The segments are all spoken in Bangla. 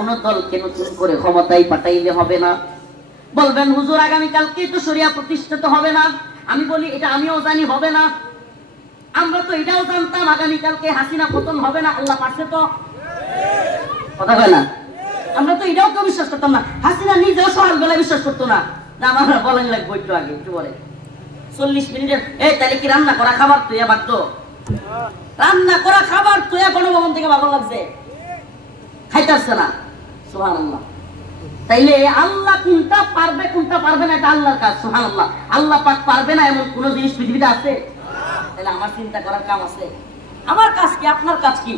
কোন দলকে নতুন করে ক্ষমতায় পাঠাইলে হবে না। বলবেন হুজুর আগামীকালকে তো শরিয়া প্রতিষ্ঠিত হবে না। আমি বলি এটা আমিও জানি হবে না। আমরা তো এটাও জানতাম আগামীকালকে হাসিনা পতন হবে না, আল্লাহ পারছে তো। কথা বলে না, আমরা তো এটাও কেউ বিশ্বাস করতাম না। হাসিনা নিজেও সকালবেলা বিশ্বাস করতো না। আমার বলেন লাগবে একটু আগে একটু পরে 40 মিনিটের এই তাহলে কি রান্না করা খাবার তুই বাধ্য রান্না করা খাবার তুই গণভবন থেকে ভালো লাগছে খাইতেছে না। সুবহানাল্লাহ। তাইলে আল্লাহ কোনটা পারবে কোনটা পারবে না এটা আল্লাহর কাজ। সুবহানাল্লাহ। আল্লাহ পাক পারবে না এমন কোন জিনিস পৃথিবীতে আছে? তাহলে আমার চিন্তা করার কাম আছে। আমার কাজ কি, আপনার কাজ কি?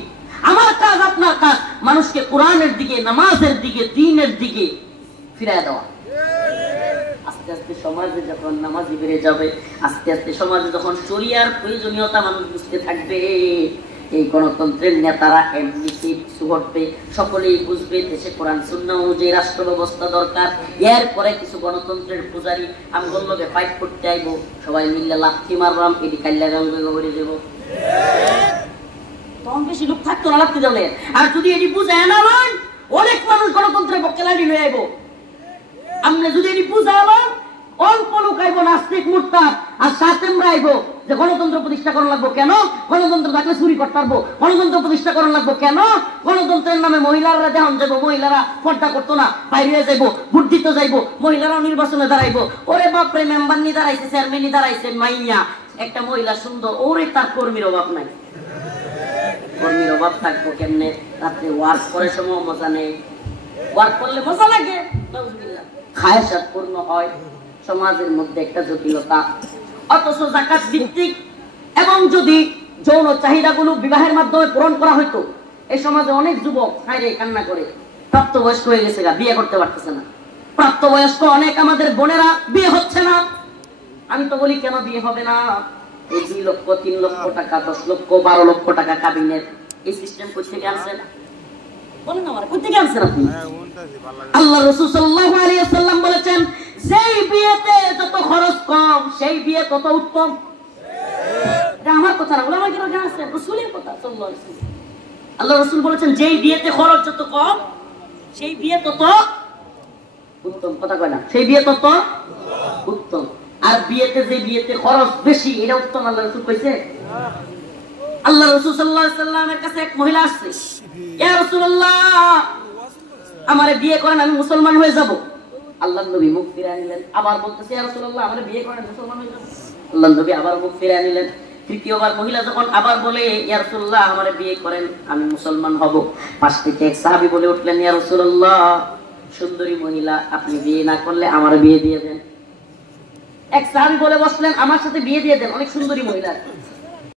আমার কাজ আপনার কাজ মানুষকে কোরআনের দিকে, নামাজের দিকে, দ্বীনের দিকে ফিরিয়ে দেওয়া। আস্তে আস্তে সমাজে যখন নামাজি বেড়ে যাবে, আস্তে আস্তে সমাজে যখন শরিয়ার প্রয়োজনীয়তা মানুষ বুঝতে থাকবে, এই গণতন্ত্রের নেতারা এমনিতে কিছু ঘটবে, সকলেই বুঝবে দেশে কোরআন সুন্নাহ অনুযায়ী রাষ্ট্র ব্যবস্থা দরকার। এরপরে কিছু গণতন্ত্রের পূজারী আমগোর লগে ফাইট করতে আইব, সবাই মিললে লাথি মারলাম, এটি কাল্লা গাঙ্গ করে দেবো। তখন বেশি লোক থাকতো না লাথি দলে। আর যদি এটি বুঝায় না নয়, অনেক মানুষ গণতন্ত্রের পক্ষে লাড়ি হয়ে আইব। আমরা যদি এটি বুঝাবো, অল্প লোক আইব নাস্তিক মুরতাদ, আর সাথে আমরা আইব যে গণতন্ত্র প্রতিষ্ঠা করা লাগবো কেন? গণতন্ত্র থাকলে চুরি করতে পারবো। গণতন্ত্র প্রতিষ্ঠা করা লাগবো কেন? গণতন্ত্রের নামে মহিলারা দেহন যাবো, মহিলারা পর্দা করতো না, বাইরে যাইবো, ভোট দিতে যাইবো, মহিলারাও নির্বাচনে দাঁড়াইবো। ওরে বাপরে, মেম্বার নি দাঁড়াইছে, চেয়ারম্যান দাঁড়াইছে, মাইয়া একটা মহিলা সুন্দর, ওরে তার কর্মীর অভাব নাই। কর্মীর অভাব থাকবো কেমনে? রাত্রে ওয়ার্ক করে সময় মজা নেই, ওয়ার্ক করলে মজা লাগে, খায়সাত পূর্ণ হয়। সমাজের মধ্যে একটা জটিলতা। অথচ যাকাত ভিত্তিক এবং যদি যৌন চাহিদাগুলো বিবাহের মাধ্যমে পূরণ করা হইতো, এই সমাজে অনেক যুবক হায়রে কান্না করে প্রাপ্তবয়স্ক হয়ে গেছে, বিয়ে করতে পারতেছে না। প্রাপ্তবয়স্ক অনেক আমাদের বোনেরা বিয়ে হচ্ছে না। আমি তো বলি কেন বিয়ে হবে না? এই 2 লক্ষ 3 লক্ষ টাকা, 10 লক্ষ 12 লক্ষ টাকা কাবিনের এই সিস্টেম করতে গেছেন। বলেন আমার কোথা থেকে আনছেন আপনি? আল্লাহ রাসূল সাল্লাল্লাহু আলাইহি ওয়াসাল্লাম বলেছেন, যেই বিয়েতে যত খরচ কম সেই বিয়ে তত উত্তম। এটা আমার কথা না, ওলামায়ে কেরাম জানেন, রাসূলের কথা সাল্লাল্লাহু আলাইহি ওয়াসাল্লাম। আল্লাহ রাসূল বলেছেন যেই বিয়েতে খরচ যত কম সেই বিয়ে তত উত্তম। কথা কয় না, সেই বিয়ে তত উত্তম। আর বিয়েতে যে বিয়েতে খরচ বেশি এটা উত্তম আল্লাহ রাসূল কইছে? আল্লাহ রাসূল সাল্লাল্লাহু আলাইহি ওয়াসাল্লামের কাছে এক মহিলা আসছে, ইয়া রাসূলুল্লাহ আমারে বিয়ে করেন, আমি মুসলমান হয়ে যাব। আল্লাহর নবী মুখ ফিরিয়ে নিলেন। আবার বলতেছে, ইয়া রাসূলুল্লাহ আমারে বিয়ে করেন, মুসলমান হয়ে যাব। আল্লাহর নবী আবার মুখ ফিরিয়ে নিলেন। তৃতীয়বার মহিলা যখন আবার বলে, ইয়া রাসূলুল্লাহ আমারে বিয়ে করেন, আমি মুসলমান হব, পাশ থেকে এক সাহাবী বলে উঠলেন, ইয়া রাসূলুল্লাহ সুন্দরী মহিলা, আপনি বিয়ে না করলে আমার বিয়ে দিয়ে দেন। এক সাহাবী বলে বসলেন, আমার সাথে বিয়ে দিয়ে দেন, অনেক সুন্দরী মহিলা।